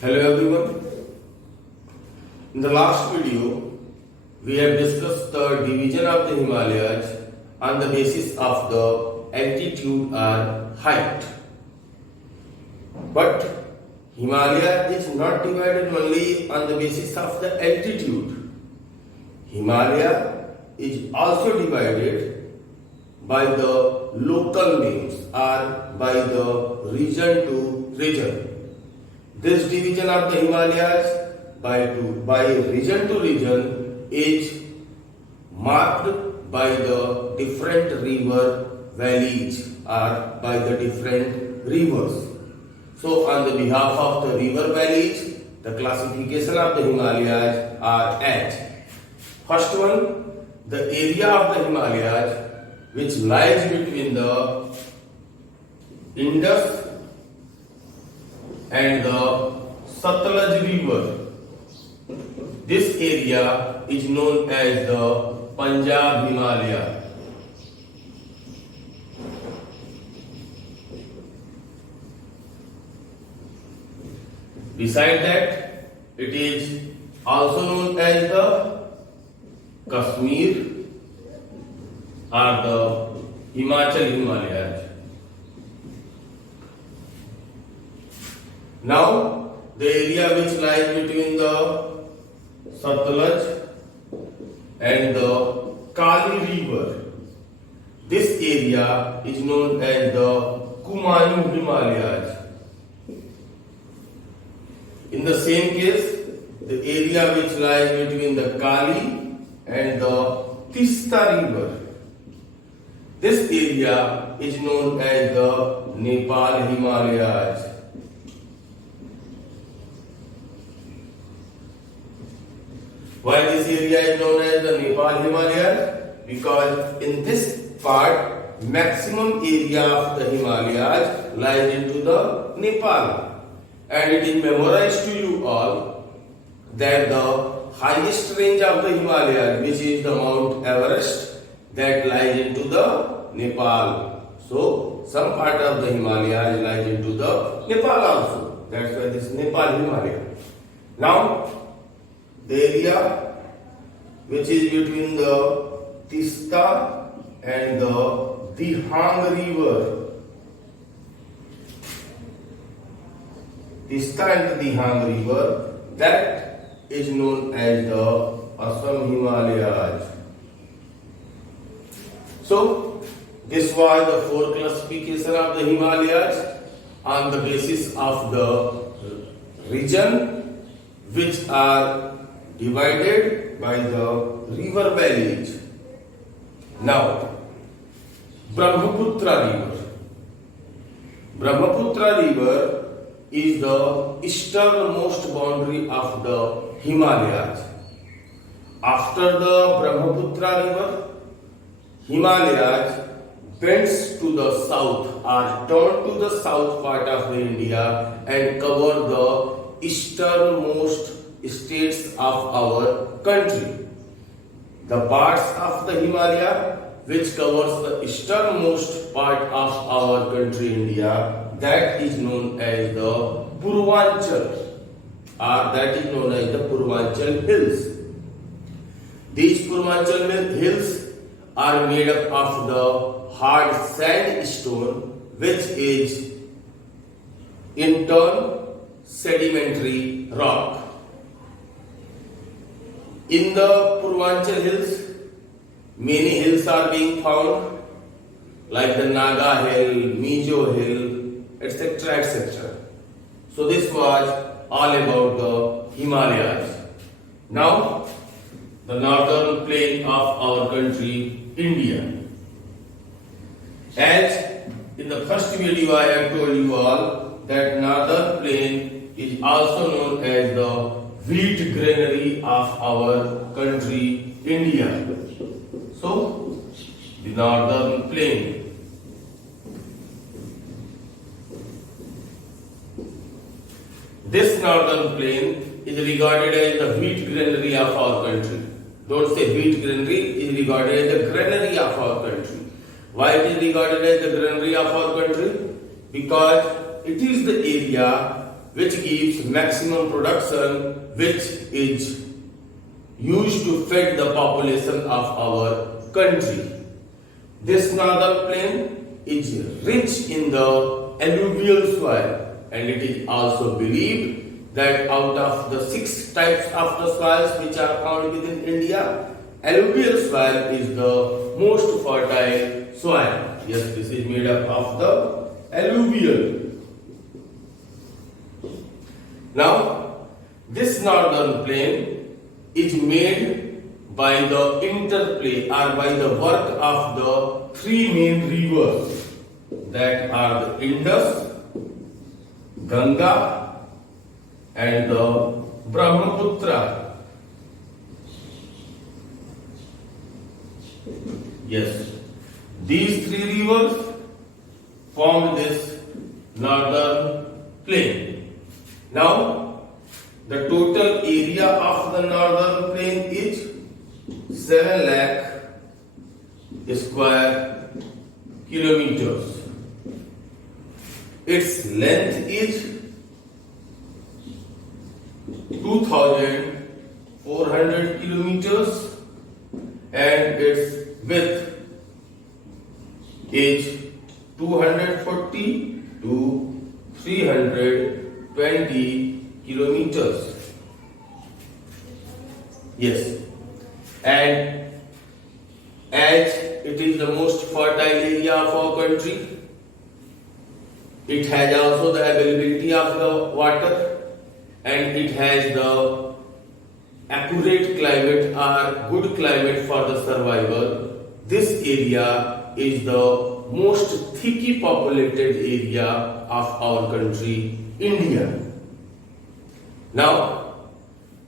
Hello everyone. In the last video, we have discussed the division of the Himalayas on the basis of the altitude or height. But Himalaya is not divided only on the basis of the altitude. Himalaya is also divided by the local names or by the region to region. This division of the Himalayas by region to region is marked by the different river valleys or by the different rivers. So on the behalf of the river valleys, the classification of the Himalayas are as: first one, the area of the Himalayas which lies between the Indus and the Satluj river. This area is known as the Punjab Himalaya. Beside that, it is also known as the Kashmir or the Himachal Himalayas. Now, the area which lies between the Satluj and the Kali river, this area is known as the Kumaon Himalayas. In the same case, the area which lies between the Kali and the Tista river, this area is known as the Nepal Himalayas. Why this area is known as the Nepal Himalayas? Because in this part, maximum area of the Himalayas lies into the Nepal. And it is memorized to you all that the highest range of the Himalayas, which is the Mount Everest, that lies into the Nepal. So, some part of the Himalayas lies into the Nepal also. That's why this Nepal Himalaya. Now, the area which is between the Tista and the Dihang river, Tista and the Dihang river, that is known as the Assam Himalayas. So, this was the four classification of the Himalayas on the basis of the region which are divided by the river valleys. Now, Brahmaputra river. Brahmaputra river is the easternmost boundary of the Himalayas. After the Brahmaputra river, Himalayas bends to the south or turn to the south part of the India and cover the easternmost states of our country. The parts of the Himalaya which covers the easternmost part of our country India, that is known as the Purvanchal, or that is known as the Purvanchal Hills. These Purvanchal Hills are made up of the hard sandstone, which is in turn sedimentary rock. In the Purvanchal Hills, many hills are being found, like the Naga Hill, Mijo Hill, etc. etc. So this was all about the Himalayas. Now, the northern plain of our country, India. As in the first video I have told you all that northern plain is also known as the wheat granary of our country, India. So, the northern plain. This northern plain is regarded as the wheat granary of our country. Don't say wheat granary, it is regarded as the granary of our country. Why it is regarded as the granary of our country? Because it is the area which gives maximum production, which is used to feed the population of our country. This northern plain is rich in the alluvial soil, and it is also believed that out of the 6 types of the soils which are found within India, alluvial soil is the most fertile soil. Yes, this is made up of the alluvial. Now, this northern plain is made by the interplay or by the work of the 3 main rivers, that are the Indus, Ganga and the Brahmaputra. Yes, these 3 rivers form this northern plain. Now, the total area of the northern plain is 7 lakh square kilometers. Its length is 2,400 kilometers and its width is 240 to 320 kilometers. Yes, and as it is the most fertile area of our country, it has also the availability of the water, and it has the accurate climate or good climate for the survival. This area is the most thickly populated area of our country, India. Now,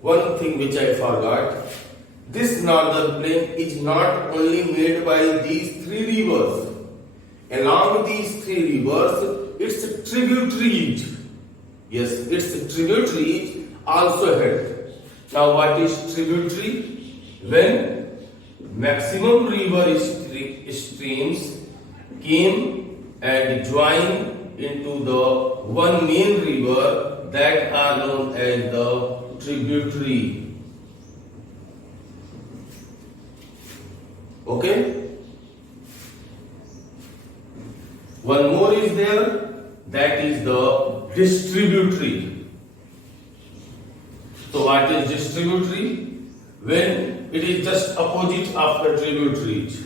one thing which I forgot, this northern plain is not only made by these 3 rivers. Along these 3 rivers, its tributaries, yes, its tributaries also help. Now, what is tributary? When maximum river streams came and joined into the one main river, that are known as the tributary. Okay? One more is there, that is the distributary. So what is distributary? When it is just opposite of the tributaries.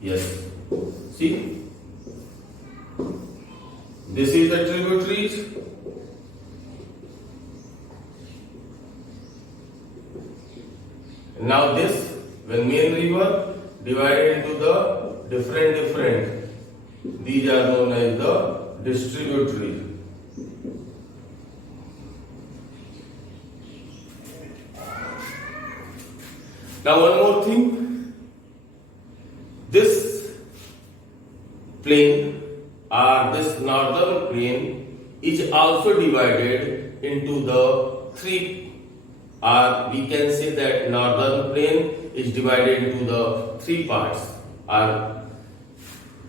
Yes. See? This is the tributaries. Now this, when main river divided into the different, these are known as the distributary. Now one more thing, this plain or this northern plain is also divided into the 3, or we can say that northern plain is divided into the 3 parts.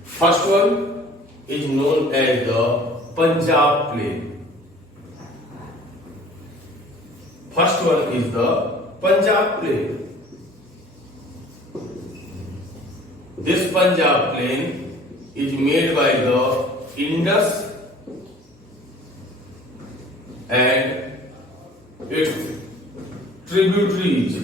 First one is known as the Punjab plain. First one is the Punjab plain. This Punjab plain is made by the Indus and its tributaries.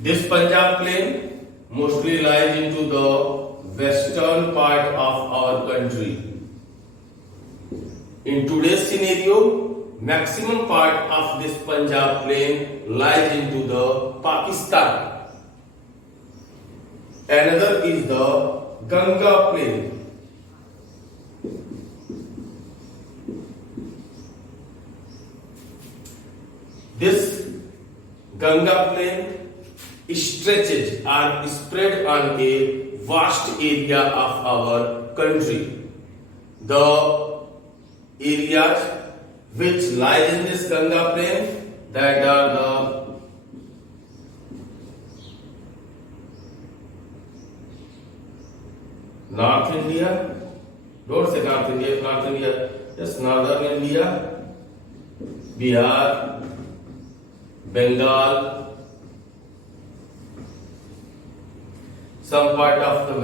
This Punjab plain mostly lies into the western part of our country. In today's scenario, maximum part of this Punjab plain lies into the Pakistan. Another is the Ganga plain. This Ganga plain stretches or spread on a vast area of our country. The areas which lie in this Ganga plain, that are the North India, Don't say North India, North India, just Northern India, Bihar, Bengal, some part of the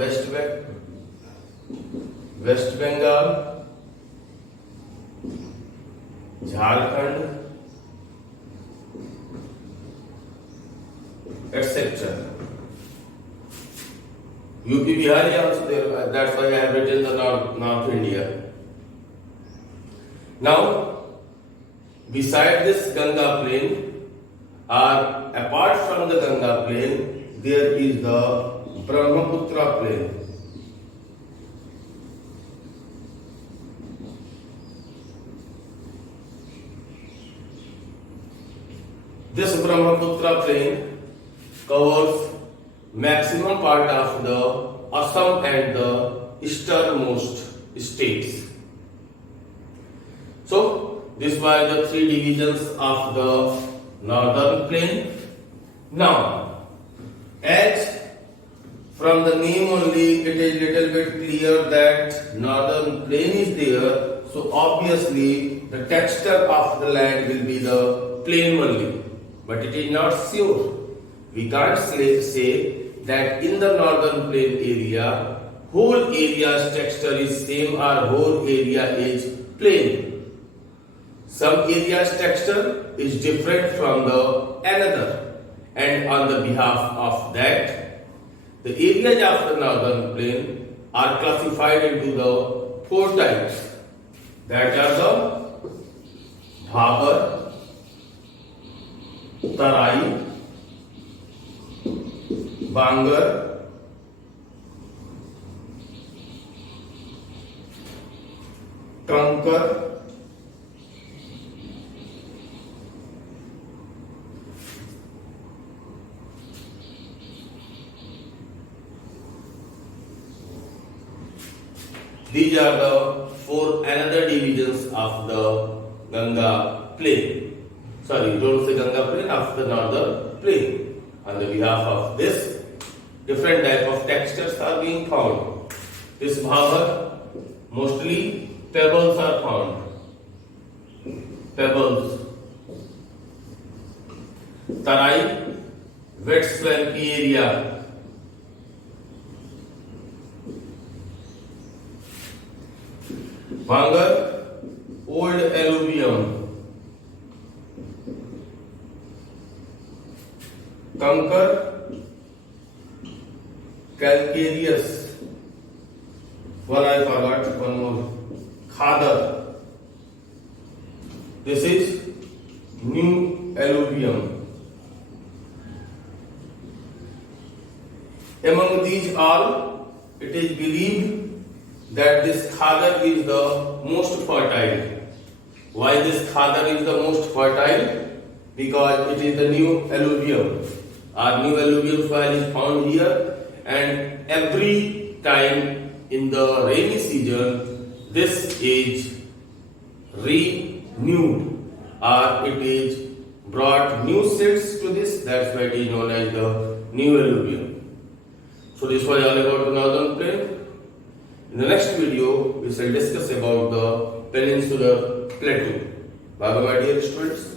West Bengal, Jharkhand, etc. UP Bihar is also there. That's why I have written the North India. Now, beside this Ganga plain, or apart from the Ganga plain, there is the Brahmaputra plain. This Brahmaputra plain covers maximum part of the Assam and the easternmost states. So, these were the three divisions of the northern plain. Now, as from the name only it is little bit clear that northern plain is there, so obviously the texture of the land will be the plain only, but it is not sure. We can't say that in the northern plain area whole area's texture is same or whole area is plain. Some area's texture is different from the another, and on the behalf of that, the areas of the northern plain are classified into the four types, that are the Bhabar, Tarai, Bangar, Kankar, these are the four another divisions of the Ganga plain. Sorry, don't say Ganga plain, of the northern plain. On the behalf of this, different type of textures are being found. This Bhabar, mostly pebbles are found. Pebbles. Tarai, wet swampy area. Bangar, old alluvium. Kankar, calcareous. One I forgot, one more. Khadar. This is new alluvium. Among these all, it is believed that this Khadar is the most fertile. Why this Khadar is the most fertile? Because it is the new alluvium. Our new alluvial soil is found here, and every time in the rainy season, this is renewed, or it is brought new seeds to this. That's why it is known as the new alluvium. So this was all about the northern plain. In the next video, we shall discuss about the peninsular plateau. Bye bye, my dear students.